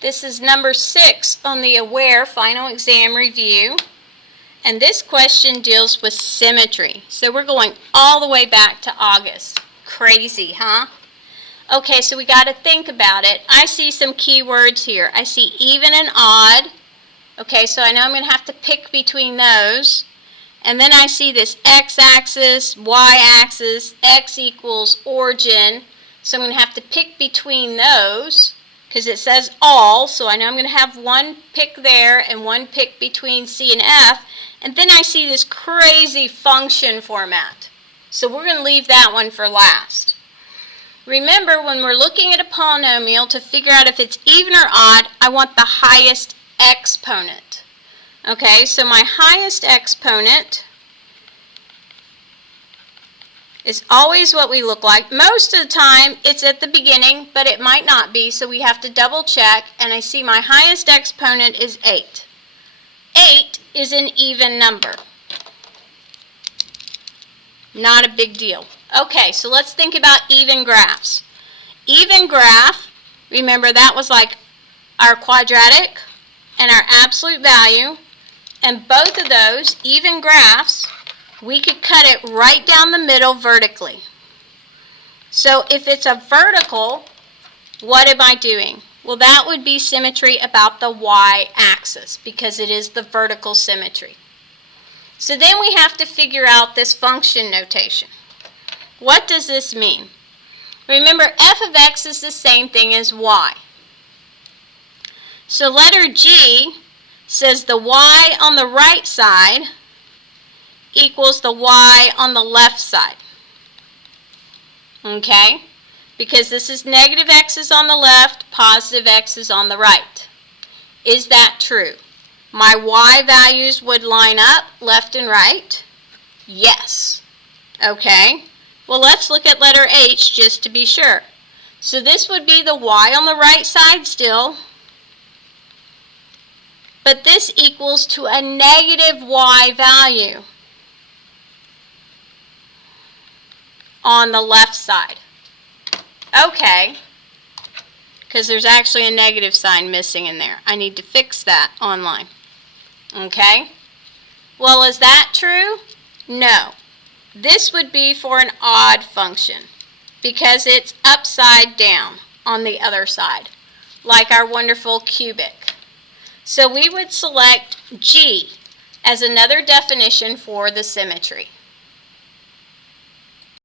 This is number 6 on the AWARE Final Exam Review. And this question deals with symmetry. So we're going all the way back to August. Crazy, huh? Okay, so we got to think about it. I see some key words here. I see even and odd. Okay, so I know I'm going to have to pick between those. And then I see this x-axis, y-axis, x equals origin. So I'm going to have to pick between those because it says all. So I know I'm going to have one pick there and one pick between C and F. And then I see this crazy function format. So we're going to leave that one for last. Remember, when we're looking at a polynomial to figure out if it's even or odd, I want the highest exponent. Okay, so my highest exponent is always what we look like. Most of the time it's at the beginning, but it might not be, so we have to double check, and I see my highest exponent is 8. 8 is an even number. Not a big deal. Okay, so let's think about even graphs. Even graph, remember that was like our quadratic and our absolute value, and both of those even graphs, we could cut it right down the middle vertically. So if it's a vertical, what am I doing? Well, that would be symmetry about the y-axis because it is the vertical symmetry. So then we have to figure out this function notation. What does this mean? Remember, f of x is the same thing as y. So letter G says the y on the right side equals the y on the left side. Okay? Because this is negative x's on the left, positive x's on the right. Is that true? My y values would line up left and right? Yes. Okay? Well, let's look at letter H just to be sure. So this would be the y on the right side still, but this equals to a negative y value on the left side. Okay, because there's actually a negative sign missing in there. I need to fix that online. Okay? Well, is that true? No. This would be for an odd function because it's upside down on the other side, like our wonderful cubic. So we would select G as another definition for the symmetry.